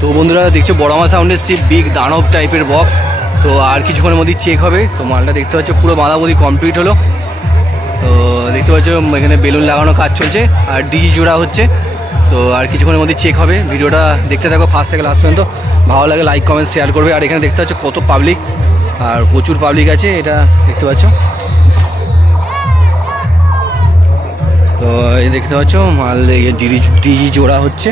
তো বন্ধুরা দেখছো বড়মা সাউন্ডের সেই বিগ দানব টাইপের বক্স। তো আর কিছুক্ষণের মধ্যেই চেক হবে। তো মালটা দেখতে পাচ্ছ পুরো বাঁধাবধি কমপ্লিট হলো। তো দেখতে পাচ্ছ এখানে বেলুন লাগানো কাজ চলছে আর ডিজি জোড়া হচ্ছে। তো আর কিছুক্ষণের মধ্যে চেক হবে। ভিডিওটা দেখতে থাকো ফার্স্ট থেকে লাস্ট পর্যন্ত। ভালো লাগে লাইক কমেন্ট শেয়ার করবে। আর এখানে দেখতে পাচ্ছ কত পাবলিক, আর প্রচুর পাবলিক আছে, এটা দেখতে পাচ্ছ। তো এই দেখতে পাচ্ছ মাল ডিজি জোড়া হচ্ছে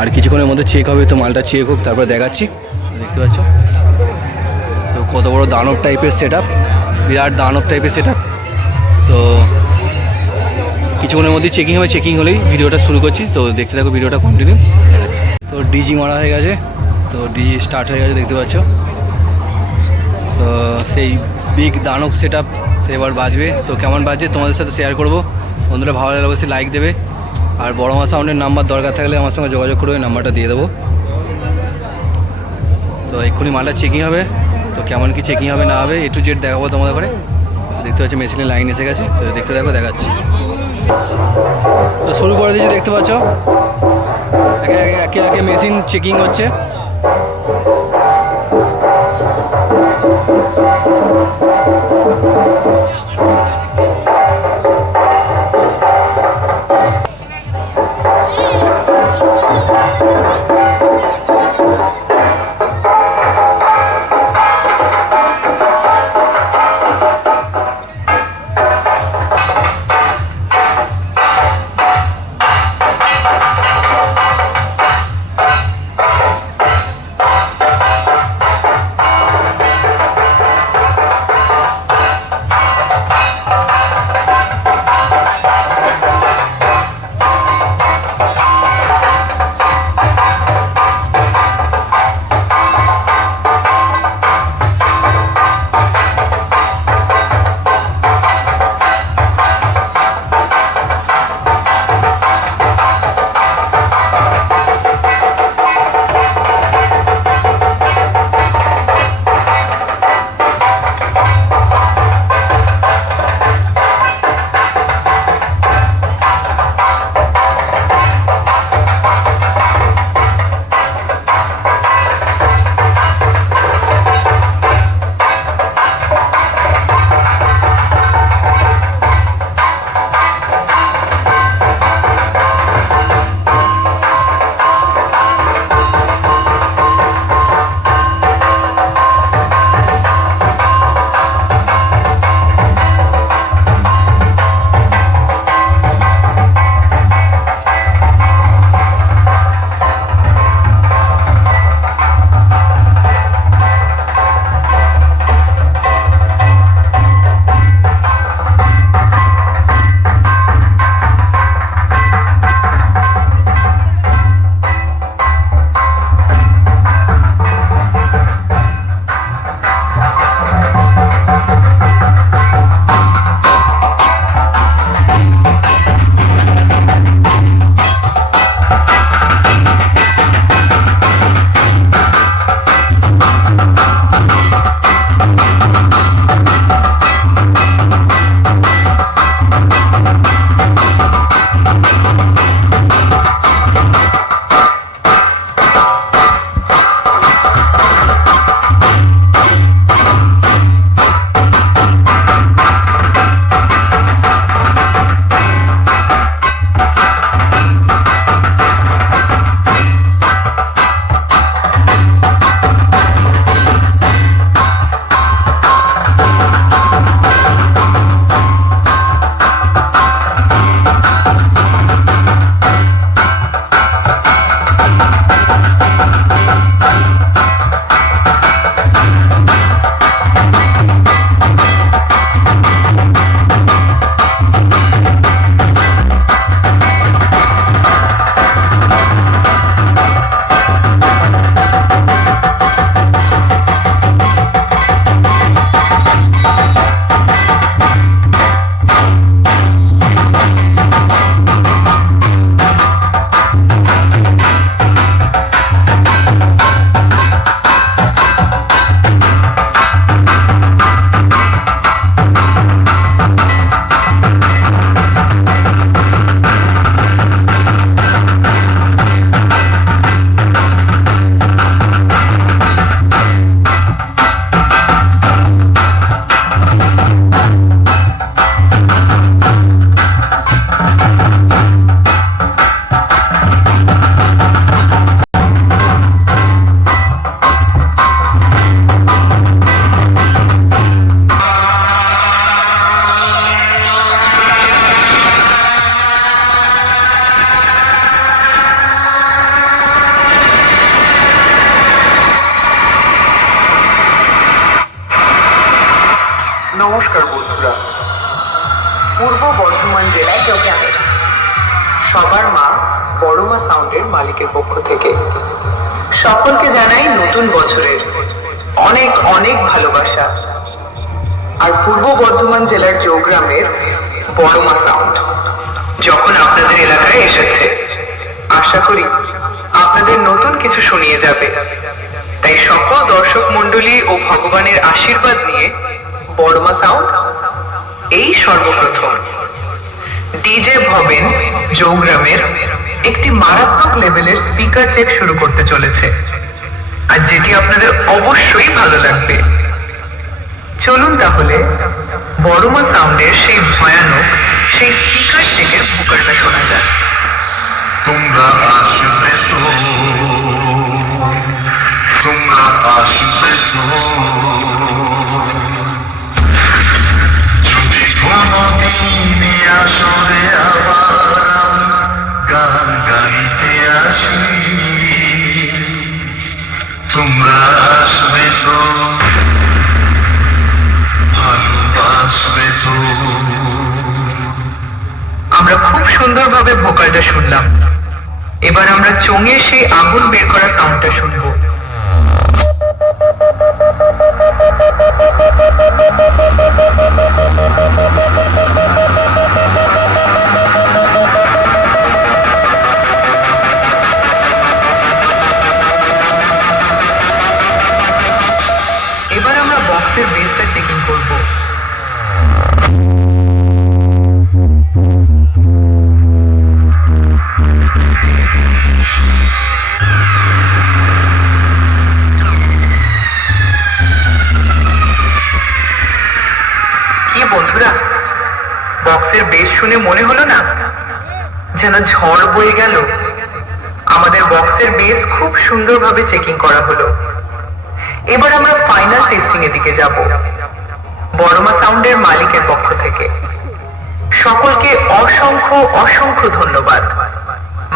আর কিছুক্ষণের মধ্যে চেক হবে। তো মালটা চেক হোক তারপরে দেখাচ্ছি। দেখতে পাচ্ছ তো কত বড় দানব টাইপের সেট আপ, বিরাট দানব টাইপের সেট আপ। তো কিছুক্ষণের মধ্যে চেকিং হবে, চেকিং হলেই ভিডিওটা শুরু করছি। তো দেখতে থাকো ভিডিওটা কন্টিনিউ। তো ডিজি মারা হয়ে গেছে, তো ডিজি স্টার্ট হয়ে গেছে দেখতে পাচ্ছ। তো সেই বিগ দানব সেট আপ এবার বাজবে। তো কেমন বাজছে তোমাদের সাথে শেয়ার করবো। বন্ধুরা ভালো লাগলে অবশ্যই লাইক দেবে। আর বড়মা সাউন্ডের নাম্বার দরকার থাকলে আমার সঙ্গে যোগাযোগ করবে, নাম্বারটা দিয়ে দেবো। তো এক্ষুনি মালটা চেকিং হবে। তো কেমন কি চেকিং হবে না হবে একটু জেড দেখাবো তোমাদের করে। দেখতে পাচ্ছ মেশিনের লাইন এসে গেছে। তো দেখতে দেখো দেখাচ্ছি। তো শুরু করে দিয়েছি দেখতে পাচ্ছ, একে একে মেশিন চেকিং হচ্ছে। নমস্কার বন্ধুরা, পূর্ব বর্ধমান জেলায় যোগগ্রামের সবার মা বড়মা সাউন্ডের মালিকের পক্ষ থেকে সকলকে জানাই নতুন বছরের অনেক অনেক ভালোবাসা। আর পূর্ব বর্ধমান জেলার যোগগ্রামের বড়মা সাউন্ড যখন আপনাদের এলাকায় এসেছে, আশা করি আপনাদের নতুন কিছু শুনিয়ে যাবে। তাই সকল দর্শক মণ্ডলী ও ভগবানের আশীর্বাদ নিয়ে বড়মা সাউন্ড এই সর্বপ্রথম ডিজে ভবেন যোগগ্রামের একটি মারাত্মক লেভেলের স্পিকার চেক শুরু করতে চলেছে, আর যেটি আপনাদের অবশ্যই ভালো লাগবে। চলুন তাহলে বড়মা সাউন্ডের সেই ভয়ানক সেই স্পিকার চেকের ভোকালটা শোনা যায়। তোমরা আসবে তো, তোমরা আসবে তো, যদি কোনদিন আসরে আবার গান গাইতে আসি, তোমরা আসবে তো, ভালোবাসবে তো। আমরা খুব সুন্দরভাবে ভোকালটা শুনলাম, এবার আমরা চোঙে সেই আগুন বের করা সাউন্ডটা শুনবো। এবার আমরা বক্সের বেসটা চেকিং করবো। কি বন্ধুরা, বক্সের বেস শুনে মনে হলো না যেন ঝড় বয়ে গেল? আমাদের বক্সের বেস খুব সুন্দরভাবে চেকিং করা হলো। এবার আমরা ফাইনাল টেস্টিং এর দিকে যাব বড়মা সাউন্ডের মালিকের পক্ষ থেকে। সকলকে অসংখ্য অসংখ্য ধন্যবাদ।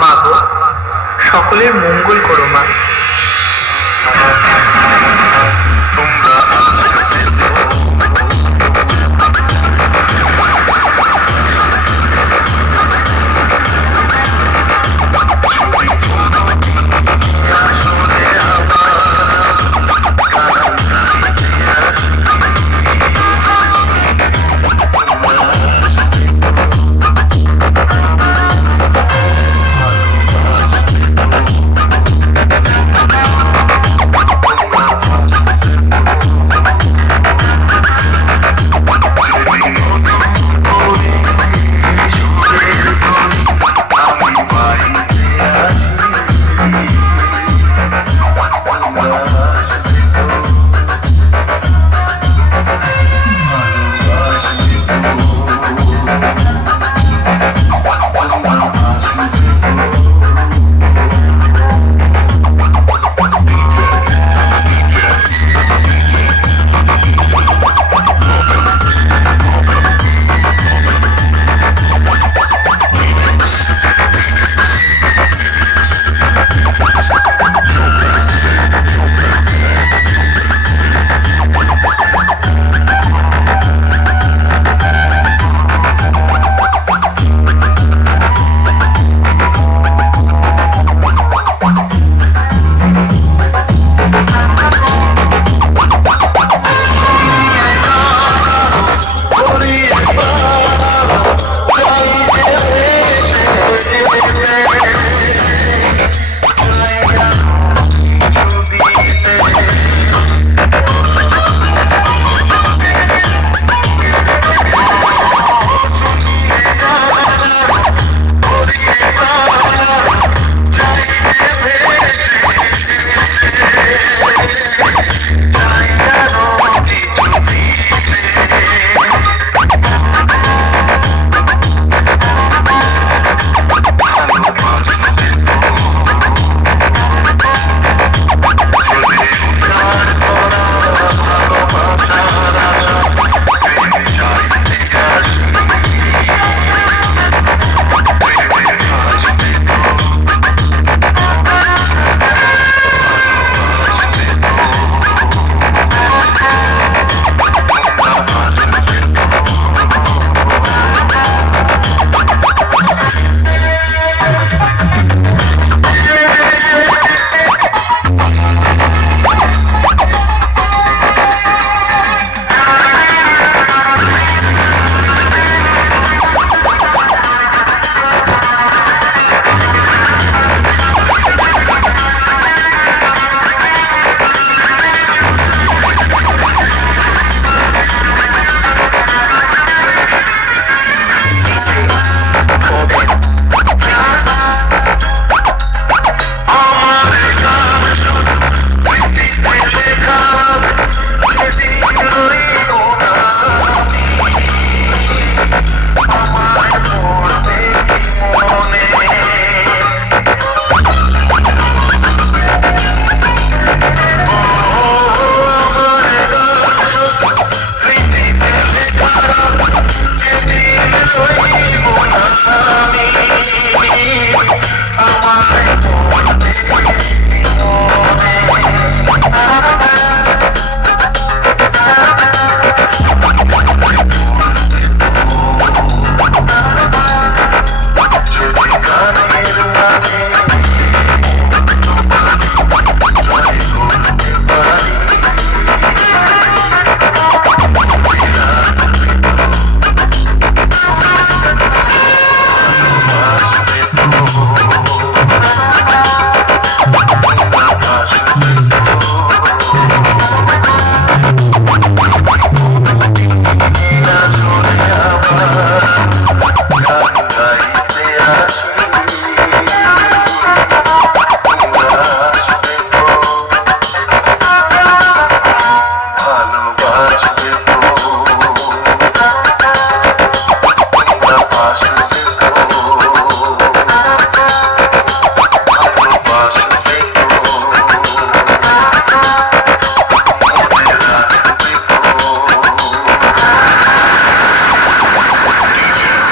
মা গো, সকলের মঙ্গল করো মা।